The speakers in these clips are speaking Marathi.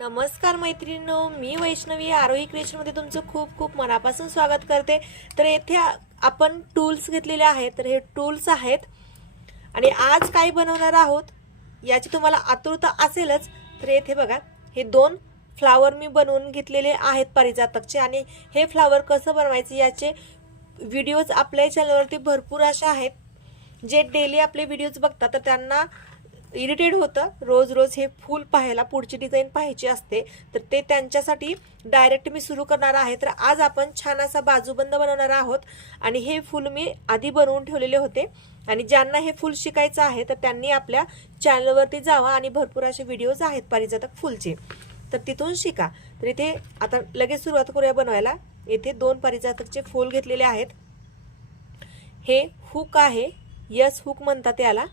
नमस्कार मैत्रिणींनो मी वैष्णवी आरोही क्रिएशनमध्ये तुमचं खूप खूप मनापासून स्वागत करते. तर येथे आपण टूल्स घेतलेले आहेत. तर हे टूल्स आहेत. आणि आज काय बनवणार आहोत याची तुम्हाला आतुरता असेलच. तर येथे बघा हे दोन फ्लावर मी बनवून घेतलेले आहेत पारिजातकचे. आणि हे फ्लावर कसं बनवायचे याचे व्हिडिओज आपल्या चॅनलवरती भरपूर असे आहेत. जे डेली आपले व्हिडिओज बघतात तर त्यांना इरिटेड होतं. रोज रोज हे फूल पाहायला पुढची डिझाईन पाहायची असते. तर ते त्यांच्यासाठी डायरेक्ट मी सुरू करणार आहे. तर आज आपण छान असा बाजूबंद बनवणार आहोत. आणि हे फूल मी आधी बनवून ठेवलेले होते. आणि ज्यांना हे फूल शिकायचं आहे तर त्यांनी आपल्या चॅनलवरती जावा आणि भरपूर असे व्हिडिओज आहेत पारिजातक फुलचे. तर तिथून शिका. तर इथे आता लगेच सुरुवात करूया बनवायला. येथे दोन पारिजातकचे फूल घेतलेले आहेत. हे हुक आहे. यस हुक म्हणतात याला.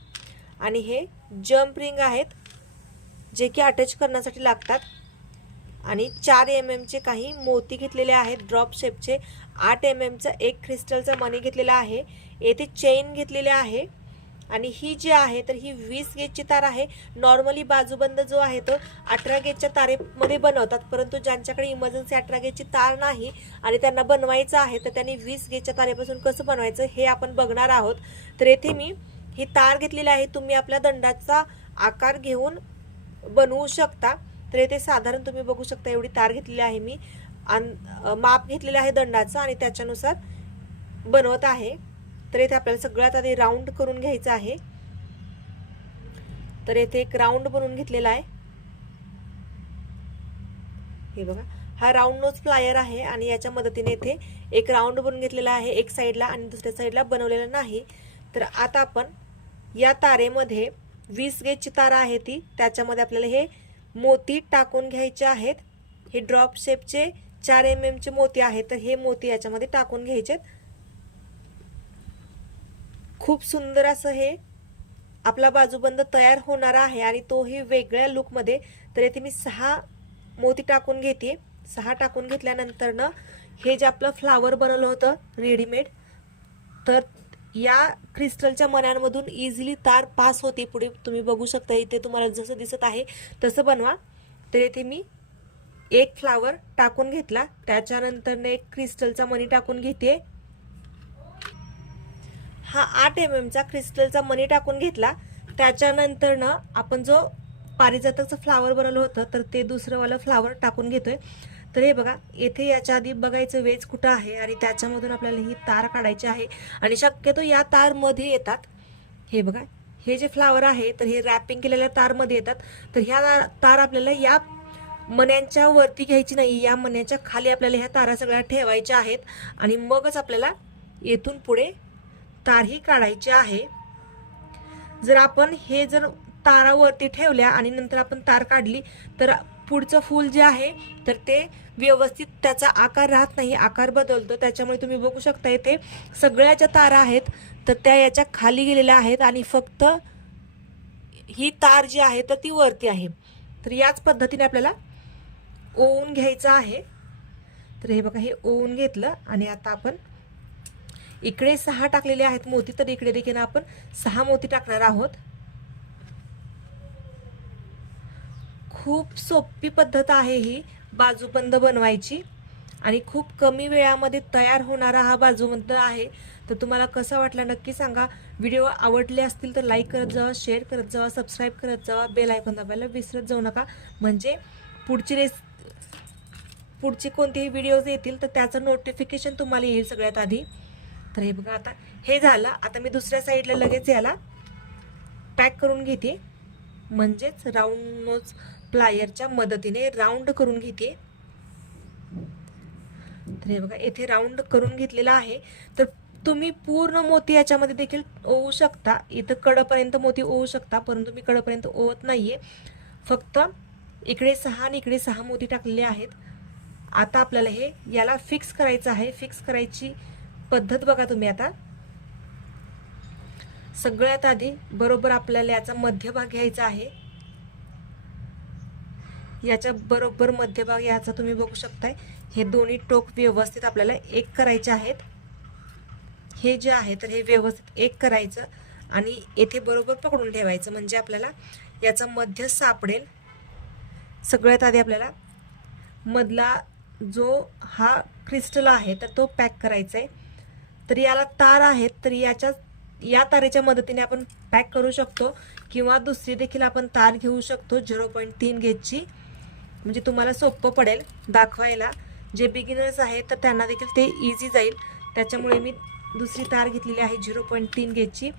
आणि हे जम्प रिंग आहेत जे की अटॅच करण्यासाठी लागतात. आणि चार एम एमचे काही मोती घेतलेले आहेत. ड्रॉप शेपचे आठ एम एमचा एक क्रिस्टलचा मनी घेतलेला आहे. येथे चेन घेतलेले आहे. आणि ही जी आहे तर ही वीस गेजची तार आहे. नॉर्मली बाजूबंद जो आहे तो अठरा गेजच्या तारेमध्ये बनवतात. परंतु ज्यांच्याकडे इमर्जन्सी अठरा गेजची तार नाही आणि त्यांना बनवायचं आहे तर त्यांनी वीस गेजच्या तारेपासून कसं बनवायचं हे आपण बघणार आहोत. तर येथे मी ही तार घेतलेली आहे तुम्ही आपल्या दंडाचा आकार घेऊन बनवू शकता. तर येथे साधारण तुम्ही बघू शकता एवढी तार घेतलेली आहे मी. माप घेतलेलं आहे दंडाचं आणि त्याच्यानुसार बनवत आहे. तर येथे आपल्याला सगळ्यात आधी राऊंड करून घ्यायचं आहे. तर येथे एक राऊंड बनवून घेतलेला आहे. हे बघा हा राऊंड नोज प्लायर आहे आणि याच्या मदतीने येथे एक राऊंड बनवून घेतलेला आहे एक साईडला आणि दुसऱ्या साईडला बनवलेला नाही. तर आता आपण या तारेमध्ये वीस गेजची तारा आहे ती. त्याच्यामध्ये आपल्याला हे मोती टाकून घ्यायचे आहेत. हे ड्रॉप शेपचे चार एम एमचे मोती आहेत. तर हे मोती याच्यामध्ये टाकून घ्यायचे खूप सुंदर असं हे आपला बाजूबंद तयार होणार आहे आणि तोही वेगळ्या लुकमध्ये तर येथे मी सहा मोती टाकून घेते. सहा टाकून घेतल्यानंतर ना हे जे आपलं फ्लावर बनवलं होतं रेडीमेड तर या क्रिस्टलच्या मण्यांमधून इझिली तार पास होते. पुढे तुम्ही बघू शकता इथे तुम्हाला जसं दिसत आहे तसं बनवा. तर येथे मी एक फ्लावर टाकून घेतला. त्याच्यानंतर एक क्रिस्टलचा मणी टाकून घेते. हा आठ एम एमचा क्रिस्टलचा मणी टाकून घेतला. त्याच्यानंतर ना आपण जो पारिजातकचं फ्लावर बनवलं होतं तर ते दुसरंवालं फ्लावर टाकून घेतोय. तर हे बघा येथे याच्या आधी बघायचं वेज कुठं आहे आणि त्याच्यामधून आपल्याला ही तार काढायची आहे. आणि शक्यतो या तारमध्ये येतात हे बघा हे जे फ्लावर आहे तर हे रॅपिंग केलेल्या तारमध्ये येतात. तर ह्या तार- आपल्याला या मण्यांच्या वरती घ्यायची नाही या मण्याच्या खाली आपल्याला ह्या तारा सगळ्या ठेवायच्या आहेत. आणि मगच आपल्याला येथून पुढे तारही काढायची आहे. जर आपण हे जर तारावरती ठेवल्या आणि नंतर आपण तार काढली तर पुढचं फूल जे आहे तर ते व्यवस्थित त्याचा आकार राहत नाही आकार बदलतो. त्याच्यामुळे तुम्ही बघू शकता इथे सगळ्या ज्या तारा आहेत तर त्या याच्या खाली गेलेल्या आहेत आणि फक्त ही तार जी आहे तर ती वरती आहे. तर याच पद्धतीने आपल्याला ओवून घ्यायचं आहे. तर हे बघा हे ओवून घेतलं आणि आता आपण इकडे सहा टाकलेले आहेत मोती तर इकडे देखील आपण सहा मोती टाकणार आहोत. खूप सोपी पद्धत आहे ही बाजूबंद बनवायची. आणि खूप कमी वेळामध्ये तयार होणारा हा बाजूबंद आहे. तर तुम्हाला कसा वाटला नक्की सांगा. व्हिडिओ आवडले असतील तर लाईक करत जावा शेअर करत जावा सबस्क्राईब करत जावा बेल आयकॉन दाबायला विसरत जाऊ नका. म्हणजे पुढची रेस पुढचे कोणतेही व्हिडिओज येतील तर त्याचं नोटिफिकेशन तुम्हाला येईल सगळ्यात आधी. तर हे बघा आता हे झालं. आता मी दुसऱ्या साईडला लगेच याला पॅक करून घेते. म्हणजेच राऊंड नोज प्लायरच्या मदतीने राऊंड करून घेते. तर हे बघा येथे राऊंड करून घेतलेला आहे. तर तुम्ही पूर्ण मोती याच्यामध्ये देखील ओवू शकता. इथं कडपर्यंत मोती ओवू शकता परंतु मी कडपर्यंत ओवत नाहीये. फक्त इकडे सहा आणि इकडे सहा मोती टाकलेले आहेत. आता आपल्याला हे याला फिक्स करायचं आहे. फिक्स करायची पद्धत बघा तुम्ही आता. सगळ्यात आधी बरोबर आपल्याला याचा मध्यभाग घ्यायचा आहे. याच्या बरोबर मध्यभाग याचा तुम्ही बघू शकताय. हे दोन्ही टोक व्यवस्थित आपल्याला एक करायचे आहेत. हे जे आहे तर हे व्यवस्थित एक करायचं आणि येथे बरोबर पकडून ठेवायचं. म्हणजे आपल्याला याचा मध्य सापडेल. सगळ्यात आधी आपल्याला मधला जो हा क्रिस्टल आहे तर तो पॅक करायचा आहे तर याला तार आहेत तर याच्या या तारेच्या मदतीने आपण पॅक करू शकतो. किंवा दुसरी देखील आपण तार घेऊ शकतो झिरो पॉईंट तीन गेजची म्हणजे तुम्हाला सोपं पडेल दाखवायला. जे बिगिनर्स आहेत तर त्यांना देखील ते इझी जाईल. त्याच्यामुळे मी दुसरी तार घेतलेली आहे झिरो पॉईंट तीन गेजची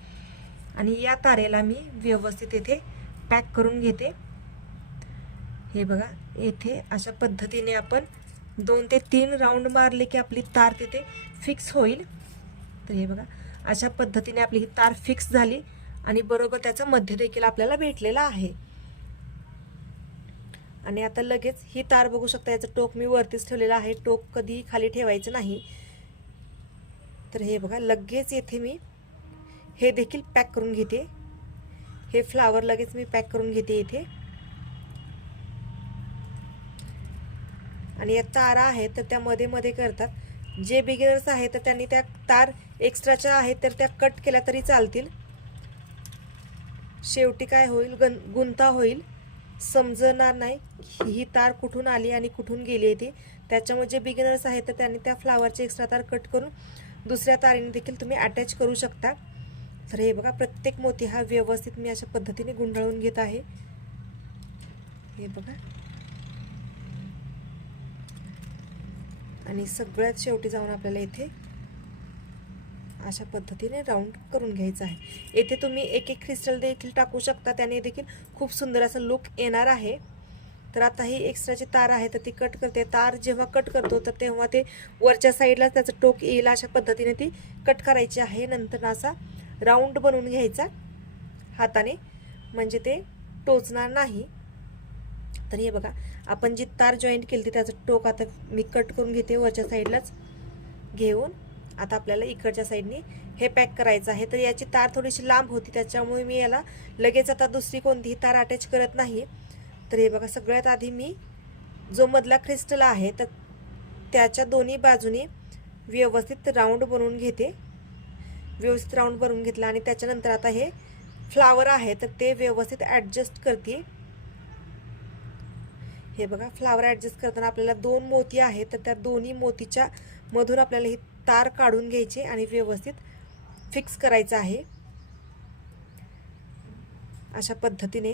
आणि या तारेला मी व्यवस्थित येथे पॅक करून घेते. हे बघा येथे अशा पद्धतीने आपण दोन ते तीन राऊंड मारले की आपली तार तिथे फिक्स होईल. तर हे बघा अशा पद्धतीने आपली ही तार फिक्स झाली. आणि बरोबर त्याचं मध्य देखील आपल्याला भेटलेलं आहे. आणि आता लगेच ही तार बघू शकता याचं टोक मी वरतीच ठेवलेलं आहे. टोक कधीही खाली ठेवायचं नाही. तर हे बघा लगेच येथे मी हे देखील पॅक करून घेते. हे फ्लावर लगेच मी पॅक करून घेते इथे. आणि या तारा आहेत तर त्या मध्ये मध्ये करतात. जे बिगिनर्स आहेत तर त्यांनी त्या तार एक्स्ट्राच्या आहेत तर त्या कट केल्या तरी चालतील. शेवटी काय होईल? गन गुंता होईल. समजणार नाही. ही तार कुठून आली आणि कुठून गेली आहे ती? त्याच्यामुळे जे बिगिनर्स आहेत तर त्यांनी त्या फ्लावरची एक्स्ट्रा तार कट करून दुसऱ्या तारीने देखील तुम्ही अटॅच करू शकता. तर हे बघा प्रत्येक मोती हा व्यवस्थित मी अशा पद्धतीने गुंडाळून घेत आहे. हे बघा. आणि सगळ्यात शेवटी जाऊन आपल्याला इथे अशा पद्धतीने राऊंड करून घ्यायचं आहे. येथे तुम्ही एक एक क्रिस्टल देखील टाकू शकता. त्याने देखील खूप सुंदर असं लुक येणार आहे. तर आता ही एक्स्ट्राची तार आहे तर ती कट करते. तार जेव्हा कट करतो तर तेव्हा ते वरच्या साईडला त्याचं टोक येईल. अशा पद्धतीने ती कट करायची आहे. नंतर असा राऊंड बनवून घ्यायचा. हाताने. म्हणजे ते टोचणार नाही. तर हे बघा. आपण जी तार जॉईंट केली होती त्याचं टोक आता मी कट करून घेते. वरच्या साईडलाच घेऊन. आता आपल्याला इकडच्या साईडने हे पॅक करायचं आहे. तर याची तार थोडीशी लांब होती त्याच्यामुळे मी याला लगेच आता दुसरी कोणतीही तार अटॅच करत नाही तर हे बघा सगळ्यात आधी मी जो मधला क्रिस्टल आहे तर त्याच्या दोन्ही बाजूनी व्यवस्थित राऊंड बनवून घेते. व्यवस्थित राऊंड बनवून घेतला आणि त्याच्यानंतर आता हे फ्लावर आहे तर ते व्यवस्थित ॲडजस्ट करते. हे बघा फ्लावर ॲडजस्ट करताना आपल्याला दोन मोती आहेत तर त्या दोन्ही मोतीच्या मधून आपल्याला ही तार काढून घ्यायची आणि व्यवस्थित फिक्स करायचं आहे. अशा पद्धतीने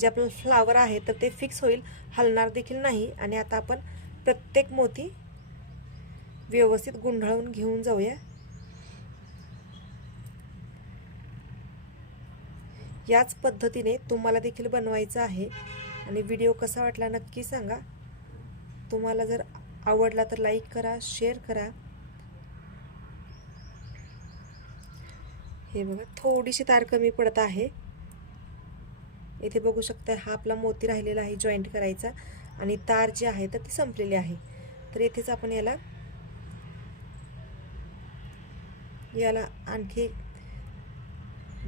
जे आपलं फ्लावर आहे तर ते फिक्स होईल. हलणार देखील नाही. आणि आता आपण प्रत्येक मोती व्यवस्थित गुंढाळून घेऊन जाऊया. याच पद्धतीने तुम्हाला देखील बनवायचं आहे. आणि व्हिडिओ कसा वाटला नक्की सांगा. तुम्हाला जर आवडला तर लाईक करा शेअर करा. हे बघा थोडीशी तार कमी पडत आहे. इथे बघू शकता हा आपला मोती राहिलेला आहे जॉईंट करायचा. आणि तार जी आहे तर ती संपलेली आहे. तर इथेच आपण याला याला आणखी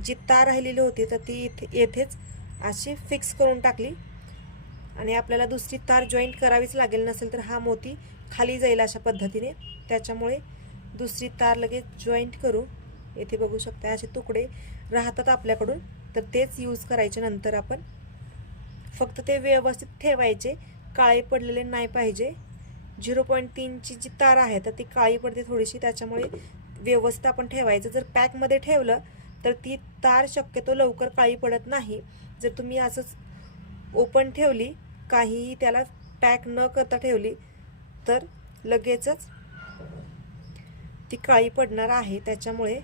जी तार राहिलेली होती तर ती इथे येथेच अशी फिक्स करून टाकली. आणि आपल्याला दुसरी तार जॉईंट करावीच लागेल नसेल तर हा मोती खाली जाईल अशा पद्धतीने. त्याच्यामुळे दुसरी तार लगेच जॉईंट करू. येथे बघू शकता असे तुकडे राहतात आपल्याकडून. तर तेच यूज करायचे नंतर आपण. फक्त ते व्यवस्थित ठेवायचे. काळे पडलेले नाही पाहिजे. झिरो पॉईंट तीनची जी तार आहे तर ती काळी पडते थोडीशी. त्याच्यामुळे व्यवस्थित आपण ठेवायचं. जर पॅकमध्ये ठेवलं तर ती तार शक्यतो लवकर काळी पडत नाही. जर तुम्ही असंच ओपन ठेवली काहीही त्याला पॅक न करता ठेवली तर लगेचच ती काळी पडणार आहे. त्याच्यामुळे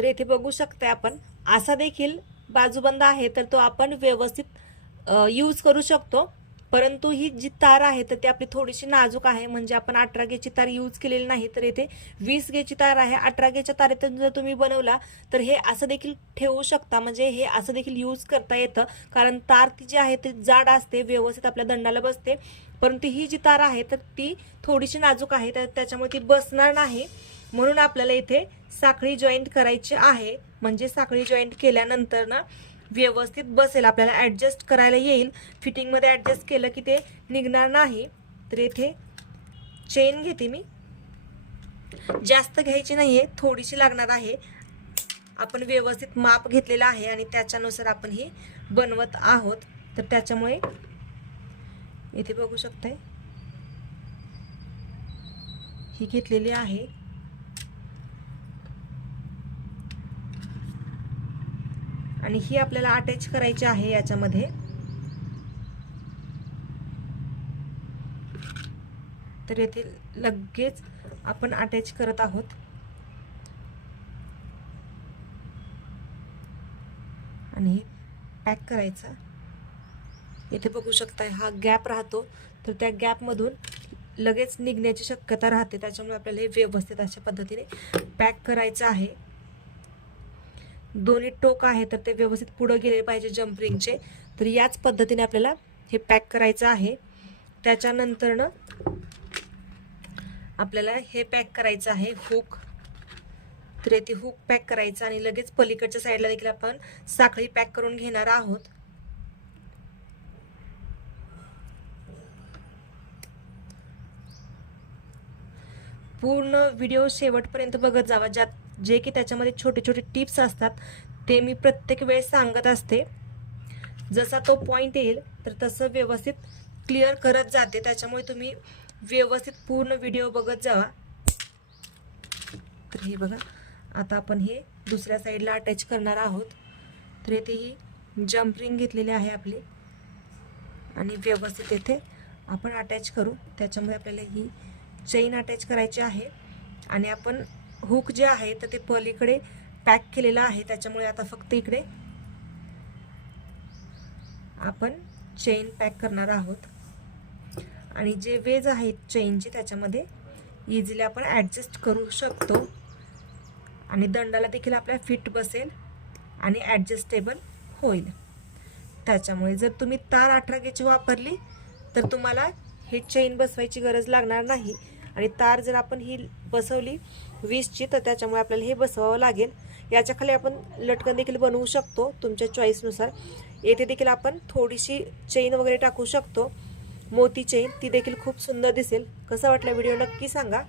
तर येथे बघू शकता आपण. असा देखील बाजूबंद आहे तर तो आपण व्यवस्थित यूज करू शकतो. परंतु ही जी तार आहे तर ती आपली थोडीशी नाजूक आहे. म्हणजे आपण अठरा गेची तार यूज केलेली नाही तर येथे वीस गेची तार आहे. अठरा गेच्या तारेतून जर तुम्ही बनवला तर हे असं देखील ठेवू शकता. म्हणजे हे असं देखील यूज करता येतं. कारण तार ती जी आहे ती जाड असते व्यवस्थित आपल्या दंडाला बसते. परंतु ही जी तार आहे तर ती थोडीशी नाजूक आहे. तर त्याच्यामुळे ती बसणार नाही. म्हणून आपल्याला इथे साखळी जॉईंट करायची आहे. म्हणजे साखळी जॉईंट केल्यानंतर ना व्यवस्थित बसेल आपल्याला ॲडजस्ट करायला येईल. फिटिंगमध्ये ॲडजस्ट केलं की ते निघणार नाही. तर इथे चेन घेते मी. जास्त घ्यायची नाही आहे थोडीशी लागणार आहे. आपण व्यवस्थित माप घेतलेलं आहे आणि त्याच्यानुसार आपण ही बनवत आहोत. तर त्याच्यामुळे इथे बघू शकताय. ही घेतलेली आहे. आणि ही आपल्याला अटॅच करायची आहे याच्यामध्ये. तर येथे लगेच आपण अटॅच करत आहोत. आणि पॅक करायचा. इथे बघू शकता हा गॅप राहतो. तर त्या गॅपमधून लगेच निघण्याची शक्यता राहते. त्याच्यामुळे आपल्याला हे व्यवस्थित अशा पद्धतीने पॅक करायचं आहे. दोन्ही टोक आहे तर ते व्यवस्थित पुढं गेले पाहिजे जम्परिंगचे तर याच पद्धतीने आपल्याला हे पॅक करायचं आहे. त्याच्यानंतरनं आपल्याला हे पॅक करायचं आहे हुक तर येथे हुक पॅक करायचं आणि लगेच पलीकडच्या साईडला देखील आपण साखळी पॅक करून घेणार आहोत. पूर्ण व्हिडिओ शेवटपर्यंत बघत जावा ज्यात जे की त्याच्यामध्ये छोटे छोटे टिप्स असतात ते मी प्रत्येक वेळेस सांगत असते. जसा तो पॉईंट येईल तर तसं व्यवस्थित क्लिअर करत जाते. त्याच्यामुळे तुम्ही व्यवस्थित पूर्ण व्हिडिओ बघत जावा. तर हे बघा आता आपण हे दुसऱ्या साईडला अटॅच करणार आहोत. तर येथे ही जम्परिंग घेतलेली आहे आपली. आणि व्यवस्थित येथे आपण अटॅच करू. त्याच्यामुळे आपल्याला ही चेन अटॅच करायची आहे. आणि आपण हुक जे आहे तर ते पलीकडे पॅक केलेलं आहे. त्याच्यामुळे आता फक्त इकडे आपण चेन पॅक करणार आहोत. आणि जे वेज आहेत चेनचे त्याच्यामध्ये इझिली आपण ॲडजस्ट करू शकतो. आणि दंडाला देखील आपल्या फिट बसेल आणि ॲडजस्टेबल होईल. त्याच्यामुळे जर तुम्ही तार अठरा गेची वापरली तर तुम्हाला हे चेन बसवायची गरज लागणार नाही. आणि तार जर आपण ही बसवली. वीसची तर त्याच्यामुळे आपल्याला हे बसवावं लागेल. याच्या खाली आपण लटकन देखील बनवू शकतो तुमच्या चॉईसनुसार येथे देखील आपण थोडीशी चेन वगैरे टाकू शकतो. मोती चेन ती देखील खूप सुंदर दिसेल. कसा वाटला व्हिडिओ नक्की सांगा.